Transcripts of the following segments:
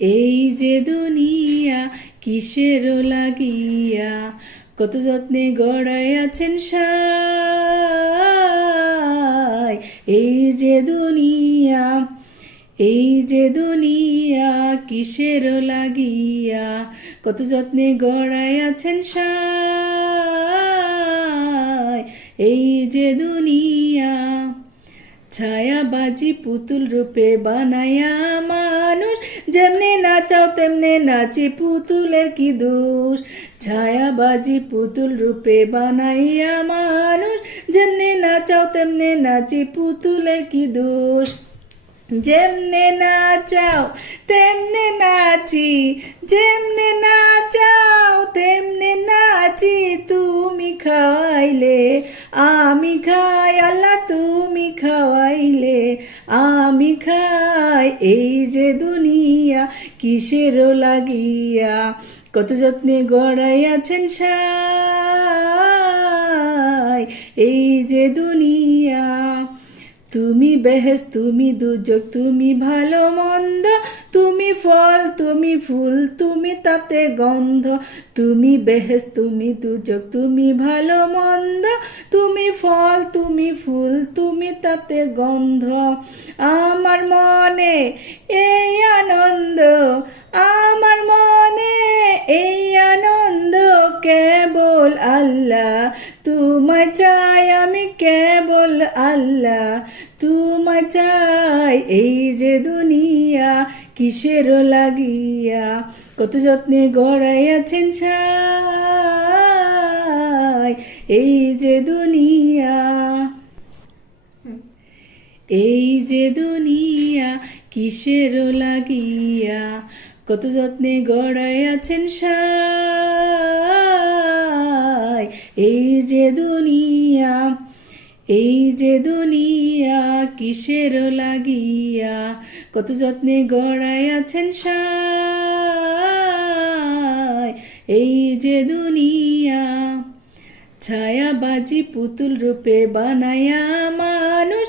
এই যে দুনিয়া কিসের লাগিয়া, কত যত্নে গড়াই আছেন সাই। এই যে দুনিয়া, এই যে দুনিয়া কিসের লাগিয়া, কত যত্নে গড়াই আছেন সাই। এই যে দুনিয়া ছায়াবাজি পুতুল রূপে বানায়া মানুষ। যেমনে নাচাও, তেমনে নাচে পুতুলের কি দোষ? ছায়াবাজি পুতুল রূপে বানাইয়া মানুষ। যেমনে নাচাও, তেমনে নাচে পুতুলের কি দোষ? যেমনে নাচাও, তেমনে নাচি। যেমনে নাচাও, তেমনে নাচি। তুমি খাইলে, আমি খাই খাই এই যে দুনিয়া কিসের লাগিয়া? কত যত্নে গড়াইয়াছেন সাই এই যে দুনিয়া। তুমি বেহেস তুমি দুযোগ তুমি ভালো মন্দ, তুমি ফল, তুমি ফুল, তুমি তাতে গন্ধ। তুমি বেহেস তুমি দুযোগ তুমি ভালো মন্দ, তুমি ফল, তুমি ফুল, তুমি তাতে গন্ধ। আমার মনে এই আনন্দ, আমার কেবল আল্লাহ, তোমায় চাই আমি কেবল আল্লাহ, তোমায় চাই এই যে দুনিয়া কিসের লাগিয়া, কত যত্নে গড়াইয়াছেন ছাই, এই যে দুনিয়া। এই যে দুনিয়া কিসের লাগিয়া কত যত্নে গড়াইয়াছেন সাই। এই যে দুনিয়া, এই যে দুনিয়া কিসের লাগিয়া? কত যত্নে গড়াইয়াছেন সাই। এই যে দুনিয়া, ছায়াবাজি পুতুল রূপে বানায়া মানুষ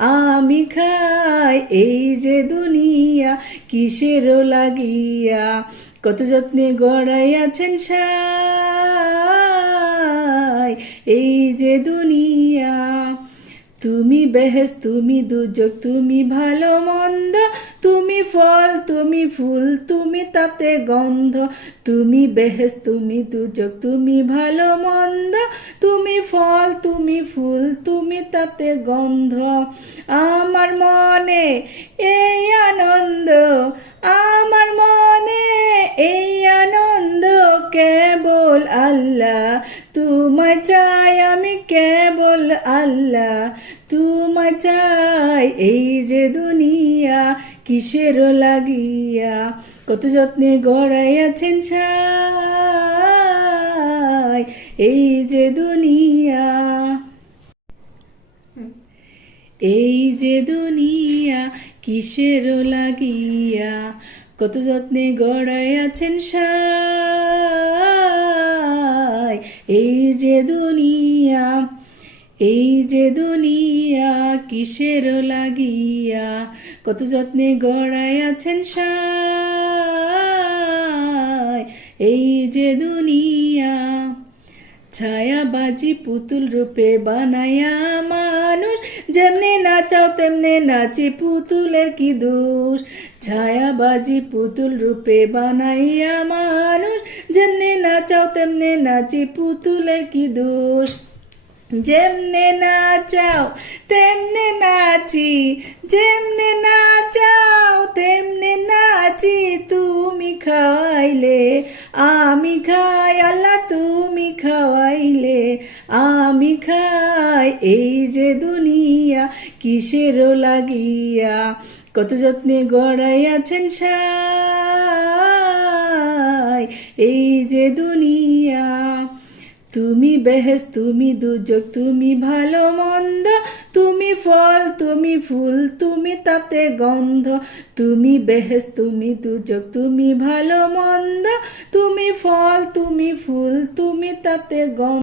আমি খাই এই যে দুনিয়া কিসের লাগিয়া? কত যত্নে গড়াইয়াছেন সাই এই যে দুনিয়া। তুমি বেহেস তুমি দুযোগ, তুমি ভালো মন্দ, তুমি ফল, তুমি ফুল, তুমি তাতে গন্ধ। তুমি বেহেস তুমি দুযোগ, তুমি ভালো মন্দ, তুমি ফল, তুমি ফুল, তুমি তাতে গন্ধ। আমার মনে এই আনন্দ, আমার মনে এই আনন্দ কেবল আল্লাহ। তোমায় চাই আমি কেবল আল্লাহ। চাই এই যে দুনিয়া কিসের লাগিয়া? কত যত্নে গড়াইয়াছেন ছাই এই যে দুনিয়া। এই যে দুনিয়া কিসের লাগিয়া? কত যত্নে গড়াইয়াছেন সাই, এই যে দুনিয়া। এই যে দুনিয়া কিসের লাগিয়া, কত যত্নে গড়াইয়াছেন সাই। এই যে দুনিয়া ছায়াবাজি পুতুল রূপে বানায়া মানুষ, যেমনে নাচাও তেমনে নাচে পুতুলের কি দোষ? ছায়াবাজি পুতুল রূপে বানাইয়া মানুষ, যেমনে নাচাও তেমনে নাচে পুতুলের কি দোষ? যেমনে নাচাও, তেমনে নাচি। যেমনে নাচাও, তেমনে নাচি। তুমি খাইলে আমি খাই, আল্লাহ তুমি খাওয়াইলে, আমি খাই। এই যে দুনিয়া, কিসের লাগিয়া? কত যত্নে গড়াইয়াছেন সাই। এই যে দুনিয়া তুমি বেহেস তুমি দুযোগ, তুমি ভালো মন্দ, তুমি ফল, তুমি ফুল, তুমি তাতে গন্ধ। তুমি বেহেস তুমি দুযোগ, তুমি ভালো মন্দ, তুমি ফল, তুমি ফুল, তুমি তাতে গন্ধ।